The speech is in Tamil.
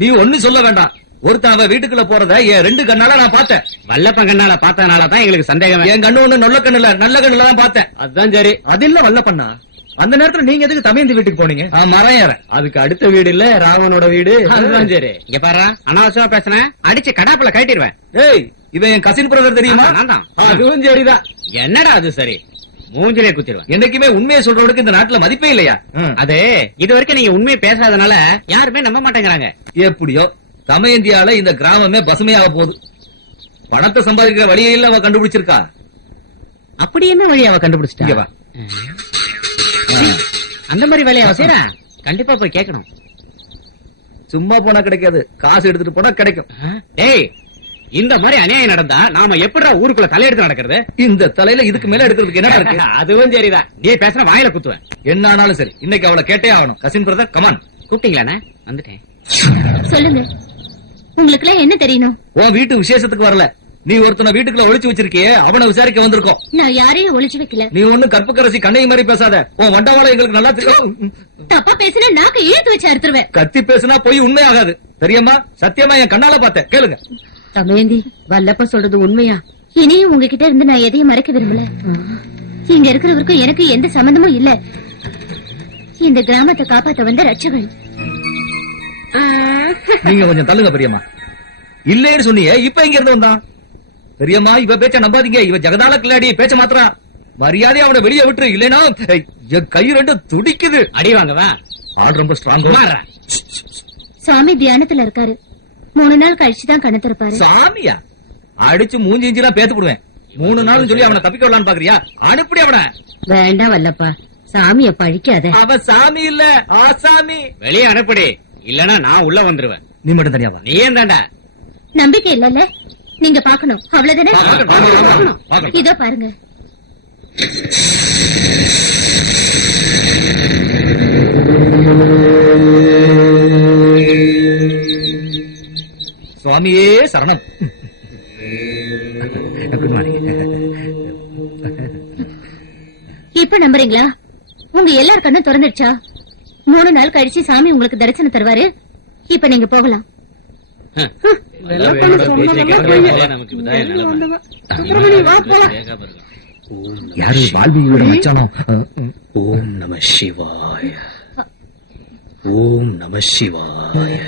நீ ஒண்ணு சொல்ல வேண்டாம். ஒருத்தன் அவன் வீட்டுக்குள்ள போறத என் ரெண்டு கண்ணால நான் பார்த்தேன். வல்லப்பன் கண்ணால பார்த்தனால தான் எங்களுக்கு சந்தேகம். என் கண்ணு ஒண்ணு நொல்ல கண்ணு இல்ல நல்ல கண்ணுல தான் பார்த்தேன். அதுதான் சரி. அது இல்ல வல்ல பண்ணா அந்த நேரத்துல நீங்க எதுக்கு தமையந்தி வீட்டுக்கு போனீங்க? மரம் ஏறேன் அதுக்கு அடுத்த வீடு இல்ல ராவனோட வீடு. அதுதான் சரி. இங்க பாரு அனாவசியமா பேசுனேன். அடிச்சு கடாப்புல கட்டிடுவேன் ஏய் இவன் என் கசின் பிரதர் தெரியுமா? அதுவும் சரிதான். என்னடா அது சரி? மூஞ்சிலே குத்திடுவேன். என்னைக்குமே உண்மையை சொல்றவனுக்கு இந்த நாட்டுல மதிப்பே இல்லையா. அது இது வரைக்கும் நீங்க உண்மையை பேசாதனால யாருமே நம்ப மாட்டேங்கிறாங்க. எப்படியோ தமயந்தியால இந்த கிராமமே பசுமையாக போகுது. பணத்தை சம்பாதிக்கிற வழியை இல்ல அவ கண்டுபிடிச்சிருக்கா. அப்படி என்ன வழி அவ கண்டுபிடிச்சிட்டா? அந்த மாதிரி வேலையை அவ செய்யறா? கண்டிப்பா போய் கேட்கணும். சும்மா போனா கிடைக்காது. காசு எடுத்துட்டு போனா கிடைக்கும். டேய் இந்த மாதிரி அநியாயம் நடந்தா நாம எப்படிடா ஊருக்குள்ள தலையெடுத்து நடக்கிறது? இந்த தலையில இதுக்கு மேல எடுக்கிறதுக்கு என்ன இருக்கு? அதுவும் சரிதான். நீ பேசுற வாயில குத்துவேன். என்ன ஆனாலும் சரி. இன்னைக்கு அவளை கேட்டே ஆகணும். கசின் பிரதர் கமான் கூப்பிட்டீங்களாண்ணே? வந்துட்டேன். சொல்லுங்க. உங்களுக்கு என்ன தெரியணும்? உன் வீட்டு விசேஷத்துக்கு வரல. நீ ஒருத்தனை வீட்டுக்குள்ள ஒளிச்சு வச்சிருக்கியே அவனை விசாரிக்க வந்திருக்கோம். நான் யாரையும் ஒளிச்சு வைக்கல. நீ ஒண்ணு கற்புக்கரசி கண்ணை மாதிரி பேசாத. உன் வண்டவாளம் எங்களுக்கு நல்லா தெரியும். தப்பா பேசினா நாக்கு இழுத்து வச்சு அறுத்துருவேன். கத்தி பேசுனா போய் உண்மையாகாது தெரியுமா சத்தியமா என் கண்ணால பார்த்தேன் கேளுங்க. தமயந்தி வல்லப்ப சொல்றது உண்மையா? இனியும் உங்ககிட்ட இருந்து நான் எதையும் மறைக்க விரும்பல. இங்க இருக்கிறவருக்கும் எனக்கு எந்த சம்பந்தமும் இல்ல. இந்த கிராமத்தை காப்பாத்த வந்த ரட்சகன் நீங்க கொஞ்சம் தள்ளுங்க பெரியம்மா. இல்லைன்னு சொன்னீங்க இப்ப எங்க இருந்து வந்தான்? பெரியம்மா இவ பேச்ச நம்பாதீங்க. இவ ஜெகதால கில்லாடி பேச்ச மாத்திரா மரியாதை அவனை வெளியே விட்டுரு இல்லைன்னா என் கை ரெண்டு துடிக்குது. அடி வாங்கவா? ஆள் ரொம்ப ஸ்ட்ராங் சுமாரா. சுவாமி தியானத்துல இருக்காரு. மூணு நாள் கழிச்சு தான் கண்ணு திறப்பாரு. சாமியா? அடிச்சு மூஞ்சி இஞ்சிலாம் பேத்து போடுவேன். மூணு நாள் சொல்லி அவனை தப்பிக்க விடலான்னு பாக்குறியா? அனுப்பி அவனை. வேண்டாம் வல்லப்பா. சாமிய பழிக்காத. அவன் சாமி இல்ல ஆசாமி வெளியே அனுப்படி. இல்லனா நான் உள்ள வந்துருவேன். நீ மட்டும் தனியாவா நீ ஏன் தாண்டா. நம்பிக்கை இல்லல்ல. நீங்க பாக்கணும் அவ்வளவுதானே. இதோ பாருங்க. சுவாமியே சரணம். இப்ப நம்புறீங்களா? உங்க எல்லார் கண்ணும் திறந்துடுச்சா மூணு நாள் கழிச்சு சாமி உங்களுக்கு தரிசனம் தருவாரு. இப்ப நீங்க போகலாம். யாரு வாழ்வியோட மச்சானோ? ஓம் நம சிவாய. ஓம் நம சிவாய.